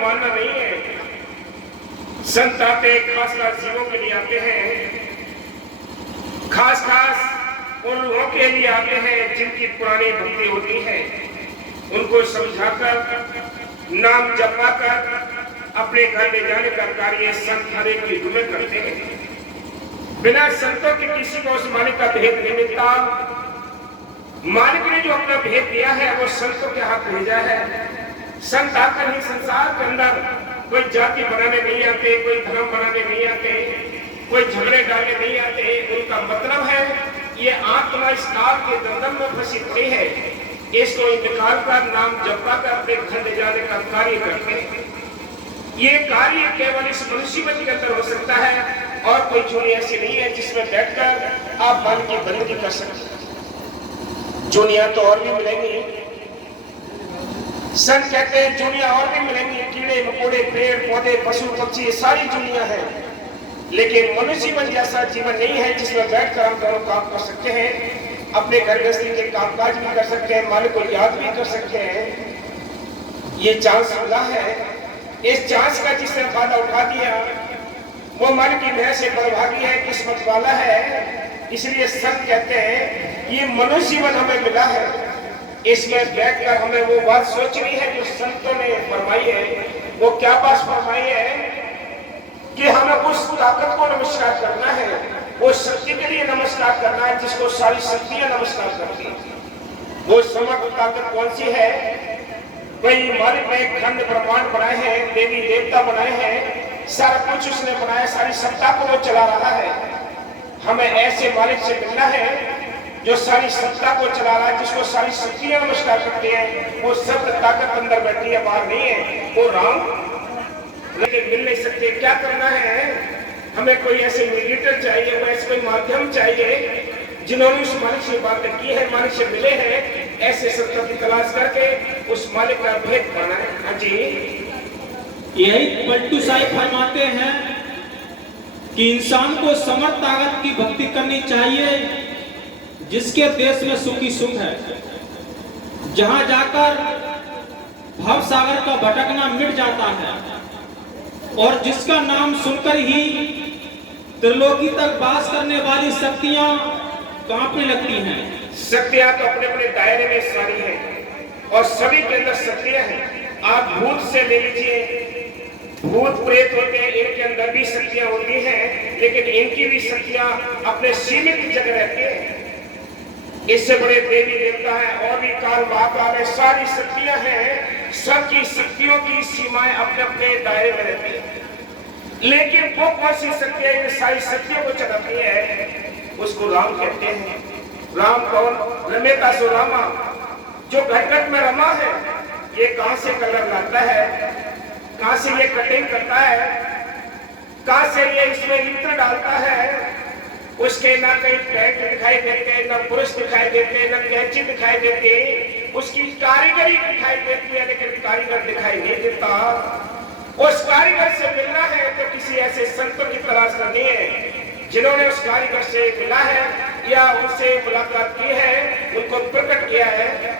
मानना नहीं है। संत आते खास जीवों के लिए आते हैं, खास उन लोगों के लिए आते हैं जिनकी पुरानी भक्ति होती है। उनको समझाकर, नाम जपाकर अपने घर ले जाने का कार्य संत हर एक युग में करते हैं। बिना संतों के किसी को उस मालिक का भेद नहीं मिलता। मालिक ने जो अपना भेद दिया है वो संतों के हाथ भेजा है। संत आकर ही संसार के अंदर कोई जाति बनाने नहीं आते, कोई धर्म बनाने नहीं आते, कोई झगड़े डालने नहीं आते। उनका मतलब है ये आत्मा इस काल के दंडम में फंसी पड़ी है, इसको निकाल कर नाम जपा कर अपने घर ले जाने का कार्य करते हैं। ये कार्य केवल इस मुसीबत के अंदर हो सकता है और कोई चोरी ऐसी नहीं है जिसमें बैठकर आप मन की बंदगी कर सकते। चोरियां तो और भी मिलेंगी, संत कहते हैं चोरियां और भी मिलेंगी। कीड़े मकोड़े, पेड़ पौधे, पशु पक्षी, ये सारी चोरियां हैं, लेकिन मनुष्य जीवन जैसा जीवन नहीं है जिसमें बैठकर हम दोनों काम कर सकते हैं, अपने घर गृहस्थी के कामकाज भी कर सकते हैं, मालिक को याद भी कर सकते हैं। ये चांस मिला है। इस चांस का जिसने फायदा उठा दिया वो मालिक की मेहर से बड़भागी है, किस्मत वाला है। इसलिए संत कहते हैं ये मनुष्य जीवन हमें मिला है, इसमें बैठकर हमें वो बात सोचनी है जो संतों ने फरमाई है। वो क्या बात फरमाई है कि हमें उस ताकत को नमस्कार करना है, वो शक्ति के लिए नमस्कार करना है जिसको सारी शक्तियां नमस्कार करती हैं। वो समर्थ ताकत कौन सी है? कोई मालिक ने खंड ब्रह्मांड बनाए हैं, देवी देवता बनाए हैं, सारा कुछ उसने बनाया, सारी सत्ता को वो चला रहा है। हमें ऐसे मालिक से मिलना है जो सारी सत्ता को चला रहा है, जिसको सारी शक्तियां नमस्कार करती हैं। वो सब ताकत अंदर बैठी है, बाहर नहीं है। वो राम लेकिन मिल नहीं सकते। क्या करना है? हमें कोई ऐसे मीडिएटर चाहिए, वो ऐसे कोई माध्यम चाहिए जिन्होंने उस मालिक से बातें की है, मालिक से मिले हैं। ऐसे सत्ता की तलाश करके उस मालिक का भेद पाना है। हाँ जी, यही पलटू साहिब फरमाते हैं कि इंसान को समर्थ ताकत की भक्ति करनी चाहिए जिसके देश में सुख ही सुख है, जहां जाकर भव सागर का भटकना मिट जाता है और जिसका नाम सुनकर ही त्रिलोकी तक वास करने वाली शक्तियां कांपने लगती हैं। शक्तियां तो अपने अपने दायरे में सारी हैं और सभी के अंदर शक्तियां हैं। आप भूत से ले लीजिए, भूत प्रेत होते हैं, इनके अंदर भी शक्तियां होती हैं, लेकिन इनकी भी शक्तियां अपने सीमित जगह रहती है। इससे बड़े देवी देवता है और भी काल महाकाल है, सारी शक्तियां हैं। सबकी शक्तियों की सीमाएं अपने अपने दायरे में रहती है, लेकिन वो कौन सी शक्तियां इन सारी शक्तियों को चलाती है? उसको राम कहते हैं। राम कौन? रमेता सो रामा, जो घट घट में रमा है। ये कहां से कलर लाता है, कहां से ये कटिंग करता है, कहां से ये इसमें इत्र डालता है। उसके ना कहीं पैंट दिखाई देते, ना पुरुष दिखाई देते, ना कैंची दिखाई देती, उसकी कारीगरी दिखाई देती है, लेकिन कारीगर दिखाई नहीं देता। उस कारीगर से मिलना है तो किसी ऐसे संतों की तलाश करनी है जिन्होंने उस कारीगर से मिला है या उनसे मुलाकात की है, उनको प्रकट किया है।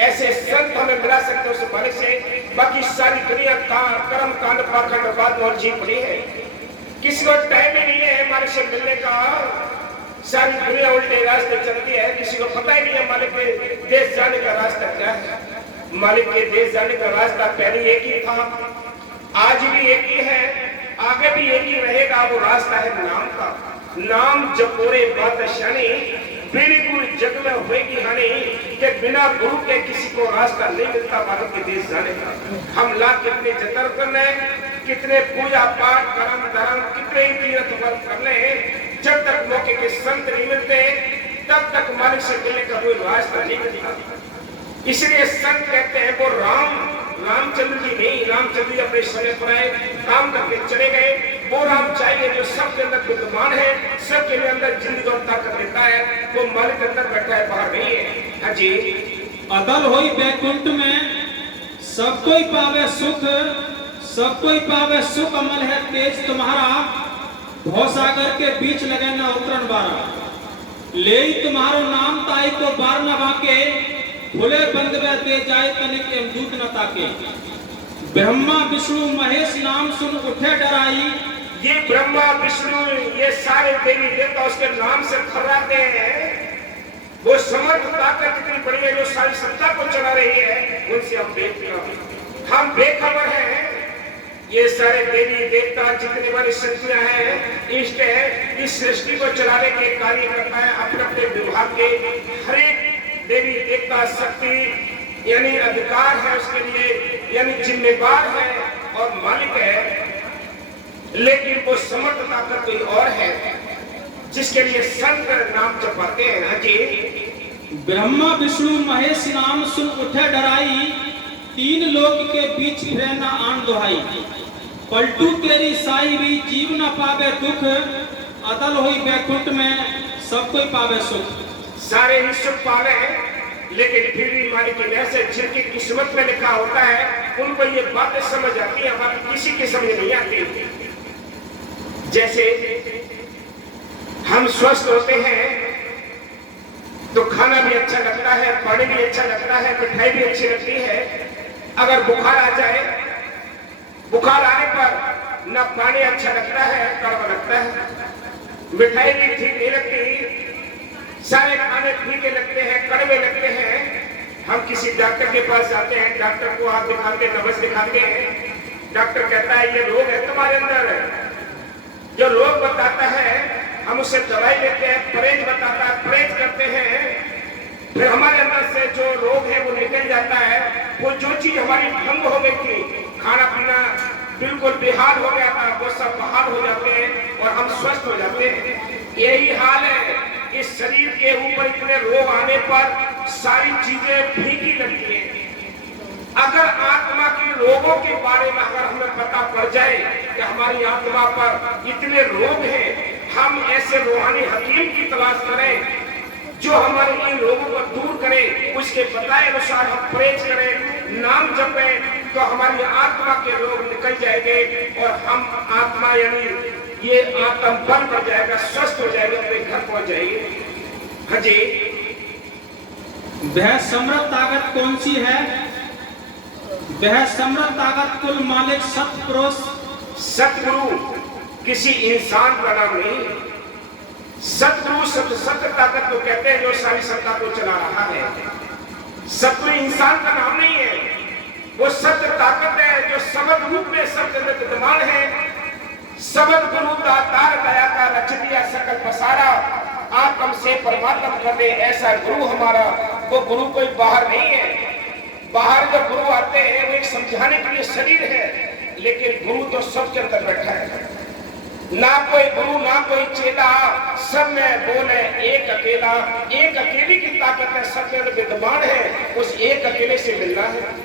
ऐसे संत हमें मिला सकते उस मालिक से। बाकी सारी दुनिया कर्म कांड पाखंड बात और जी पड़ी है, किसी को टाइम ही नहीं है मालिक से मिलने का। सारी दुनिया उल्टे रास्ते चलती है, किसी को पता ही नहीं है मालिक के देश जाने का रास्ता क्या है। मालिक के देश जाने का रास्ता पहले एक ही था, आज भी एक ही है, आगे भी एक ही रहेगा। वो रास्ता है नाम का। नाम जपोरे बादशानी, मेरी गुरु जग में होगी हानि, कि बिना गुरु के किसी को रास्ता नहीं मिलता मालिक के देश जाने का। हम लाख कितने जतर कर ले, कितने पूजा पाठ कर्म धर्म, कितने ही तीर्थ व्रत कर ले, जब तक मौके के संत नहीं मिलते तब तक मालिक से मिलने का कोई रास्ता नहीं मिलता। इसलिए संत कहते हैं वो रामचंद्र जी नहीं, रामचंद्र जी अपने समय पर आए, काम करके चले गए। वो राम चाहिए जो सबके अंदर विद्यमान है, सबके अंदर जिंदगी और ताकत देता है। वो मालिक के अंदर बैठा है, बाहर नहीं है। हाँ जी, अदल होई बैकुंठ में सब कोई पावे सुख, सब कोई पावे सुख। अमल है तेज तुम्हारा, भवसागर के बीच लगे न उतरन बारा। ले तुम्हारो नाम ताई को बार न बाके, भूले बंद में दे जाए तनिक अमदूत न ताके। ब्रह्मा विष्णु महेश नाम सुन उठे डराई। ये ब्रह्मा विष्णु ये सारे देवी देवता उसके नाम से थर्राते हैं। वो समर्थ ताकत इतनी बड़ी है जो सारी सत्ता को चला रही है, उनसे हम बेखबर हैं। ये सारे देवी देवता जितनी बड़ी शक्तियां हैं, इष्ट है, इस सृष्टि को चलाने के कार्य करता है। अपने अपने विभाग के हर एक देवी देवता शक्ति यानी अधिकार है उसके लिए, यानी जिम्मेदार है और मालिक है। लेकिन वो समर्थ ताकत कोई और है जिसके लिए संत नाम जपाते हैं। हाँ जी। ब्रह्मा विष्णु महेश नाम सुन उठे डराई, तीन लोक के बीच फिरे न आन दुहाई। पलटू तेरी साई भी जीव न पावे दुख, अतल हुई बैकुंठ में सब कोई पावे सुख। सारे ही सुख पावे, लेकिन फिर भी मालिक की वजह से जिनकी किस्मत में लिखा होता है उनको ये बातें समझ आती है, बाकी किसी की समझ नहीं आती। जैसे हम स्वस्थ होते हैं तो खाना भी अच्छा लगता है, पानी भी अच्छा लगता है, मिठाई भी अच्छी लगती है। अगर बुखार आ जाए, बुखार आने पर न पानी अच्छा लगता है, कड़वा लगता है, मिठाई भी ठीक नहीं लगती, सारे खाने फीके लगते हैं, कड़वे लगते हैं। हम किसी डॉक्टर के पास जाते हैं, डॉक्टर को हाथ दिखाते, नब्ज दिखाते हैं, डॉक्टर कहता है ये रोग है तुम्हारे अंदर। जो रोग बताता है हम उसे दवाई लेते हैं, परहेज बताता है, परहेज करते हैं, फिर हमारे अंदर से जो रोग है वो निकल जाता है। वो जो चीज हमारी भंग हो गई थी, खाना पीना बिल्कुल बेहाल हो गया था, वो सब बहाल हो जाते हैं और हम स्वस्थ हो जाते हैं। यही हाल है इस शरीर के ऊपर इतने रोग आने पर सारी चीजें फीकी लगती हैं। अगर आत्मा के रोगों के बारे में अगर हमें पता पड़ जाए कि हमारी आत्मा पर इतने रोग हैं, हम ऐसे रूहानी हकीम की तलाश करें जो हमारे इन रोगों को दूर करे, उसके बताए अनुसार हम परहेज करें, नाम जपें, तो हमारी आत्मा के रोग निकल जाएंगे और हम आत्मा यानी ये आत्म बल बढ़ जाएगा, स्वस्थ हो जाएगा, अपने घर पहुंच जाएंगे। हाँ जी। वह समर्थ ताकत कौन सी है? वह समर्थ ताकत कुल मालिक सतपुरुष। सतगुरु किसी इंसान का नाम नहीं, सतगुरु सत्य ताकत को कहते हैं जो सारी सत्ता को चला रहा है। सतगुरु इंसान का नाम नहीं है, वो सत्य ताकत है जो सबद रूप में सबके अंदर विद्यमान है। सबद गुरु दातार दया का रच दिया सकल पसारा, आत्म से परमात्मा कर दे ऐसा गुरु हमारा। वो गुरु कोई बाहर नहीं है, बाहर जो गुरु आते हैं वो एक समझाने के लिए शरीर है, लेकिन गुरु तो सबके अंदर बैठा है। ना कोई गुरु ना कोई चेला, सब में बोले एक अकेला। एक अकेली की ताकत है, सबके अंदर विद्यमान है, उस एक अकेले से मिलना है।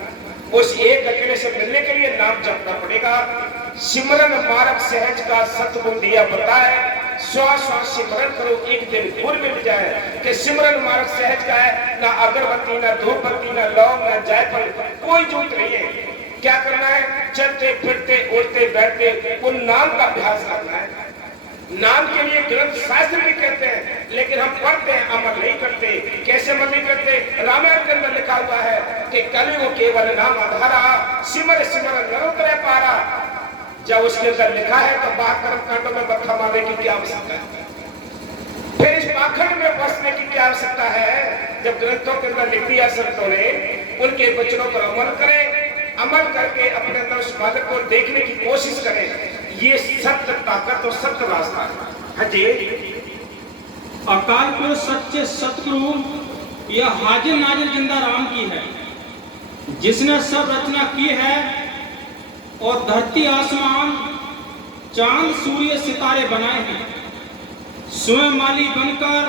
उस एक अकेले से मिलने के लिए नाम जपना पड़ेगा। सिमरन मार्ग सहज का सतगुण दिया बताए, श्वास श्वास सिमरन करो एक दिन गुर मिल जाए। कि सिमरन मार्ग सहज का है, ना अगरबत्ती ना धूपबत्ती ना लौंग ना जायफल, कोई जरूरत नहीं है। क्या करना है? चलते फिरते उठते बैठते उन नाम का अभ्यास करना है। नाम के लिए ग्रंथ शास्त्र भी कहते हैं, लेकिन हम पढ़ते हैं, अमल नहीं करते। कैसे अमल नहीं करते? रामायण के अंदर लिखा हुआ है कि कलियुग केवल नाम आधारा, सिमर सिमर नरोत्तम पारा। जब उसके अंदर लिखा है तो कर्म कांडों में मत्था मारने की क्या आवश्यकता है? फिर इस पाखंड में बसने की क्या आवश्यकता है? जब ग्रंथों के अंदर लिख दिया संतों ने, उनके वचनों पर अमल करें, अमल करके अपने अंदर उस मालिक को देखने की कोशिश करें। ये सत्य ताकत और सत्य रास्ता है। हाँ जी। अकाल पुरुष सच्चे सतगुरु यह हाजिर नाजिर जिंदा राम की है, जिसने सब रचना की है और धरती आसमान चांद सूर्य सितारे बनाए हैं। स्वयं माली बनकर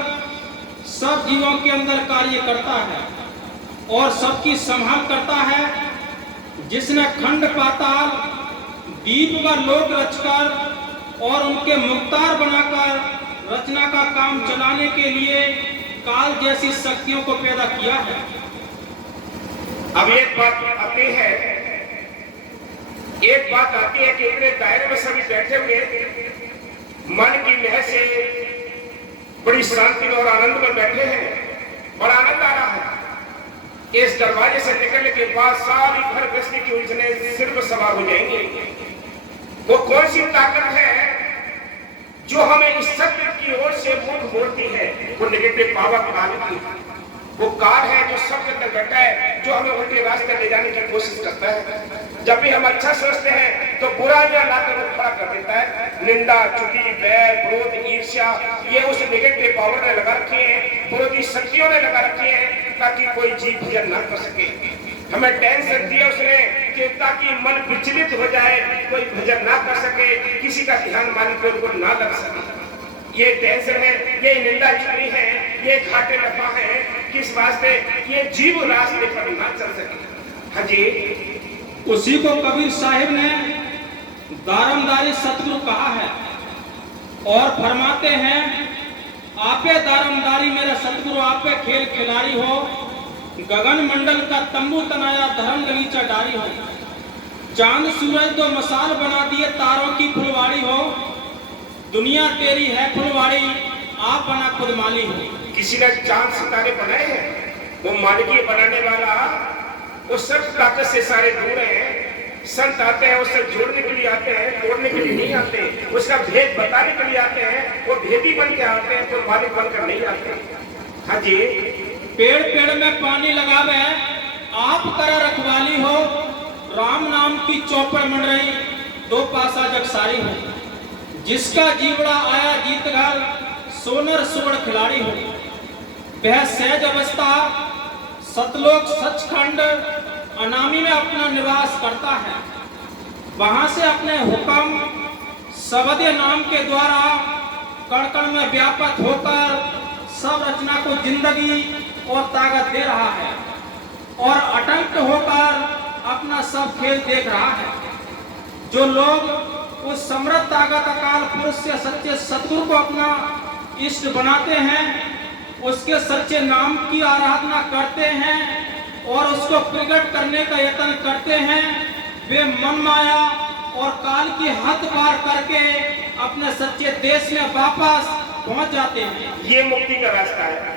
सब जीवों के अंदर कार्य करता है और सबकी संभाल करता है। जिसने खंड पाताल दीप व लोक रचकर और उनके मुख्तार बनाकर रचना का काम चलाने के लिए काल जैसी शक्तियों को पैदा किया है। अब एक बात आती है कि इतने दायरे में सभी बैठे हुए मन की लहर से बड़ी शांति और आनंद में बैठे हैं, बड़ा आनंद आ रहा है। इस दरवाजे से निकलने के बाद सारी भर गश्ती की उलझने सिर पर सवार हो जाएंगे। वो कौन सी ताकत है जो हमें इस सत्य की ओर से मुख मोड़ती है? वो नेगेटिव पावर काल की, वो काल है जो सबके अंदर बैठा है, जो हमें उनके रास्ते ले जाने की कोशिश करता है। जब भी हम अच्छा सोचते हैं तो बुरा या लाकर वो खड़ा कर देता है। निंदा, चुगली, बैर, क्रोध, ईर्ष्या, ये उस नेगेटिव पावर ने लगा रखी है, विरोधी शक्तियों ने लगा रखी है, ताकि कोई जीव भजन ना कर सके। हमें टेंशन दिया उसने कि ताकि मन विचलित हो जाए, कोई भजन ना कर सके, किसी का ध्यान मान के उनको ना लग सके। ये टेंशन है, ये निंदा चुगली है, ये घाटे नफा है, किस वास्ते? ये जीव रास्ते पर ना चल सके। हाँ जी, उसी को कबीर साहिब ने दारमदारी सतगुरु कहा है और फरमाते हैं, आपे दारमदारी मेरा सतगुरु, आपे खेल खिलाड़ी हो, गगन मंडल का तंबू तनाया धर्म गलीचा डारी हो, चांद सूरज तो मसाल बना दिए तारों की फुलवाड़ी हो, दुनिया तेरी है फुलवाड़ी, आप बना खुद माली हो। किसी ने चांद सितारे बनाए हैं, वो मालिकी बनाने वाला वो सब ताकत से सारे दूर हैं। संत आते हैं, उससे जोड़ने के लिए आते हैं, तोड़ने के लिए नहीं आते। उसका भेद बताने के लिए आते हैं, वो भेदी बन के आते हैं, तो मालिक बनकर नहीं आते। हाँ जी, पेड़ पेड़ में पानी लगावे, आप करा रखवाली हो, राम नाम की चौपड़ मंडराई, दो पासा जगसारी हो, जिसका जीवड़ा आया जीत घर, सोनर सोड़ खिलाड़ी हो, वह सहज अवस्था सतलोक सचखंड अनामी में अपना निवास करता है। वहां से अपने हुक्म शब्द नाम के द्वारा कण कण में व्यापक होकर सब रचना को जिंदगी और ताकत दे रहा है और अटंक होकर अपना सब खेल देख रहा है। जो लोग उस समृद्ध ताकत अकाल पुरुष से सच्चे सतगुरु को अपना इष्ट बनाते हैं, उसके सच्चे नाम की आराधना करते हैं और उसको प्रकट करने का यत्न करते हैं, वे मन माया और काल की हद पार करके अपने सच्चे देश में वापस पहुंच जाते हैं। ये मुक्ति का रास्ता है,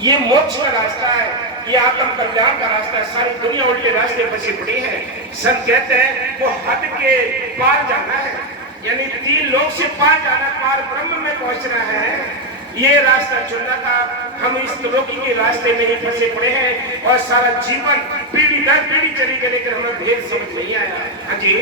ये मोक्ष का रास्ता है, ये आत्म कल्याण का रास्ता है। सारी दुनिया उल्टे रास्ते पर से पड़ी है। संत कहते हैं वो हद के पार जाना है, यानी 3 लोक से पार जाना, पार ब्रह्म में पहुंचना है। ये रास्ता चुनना था। हम इस त्रिलोकी के रास्ते में ही फंसे पड़े हैं और सारा जीवन पीढ़ी दर पीढ़ी चली गई, लेकिन हमें भेद समझ नहीं आया। हाँ जी,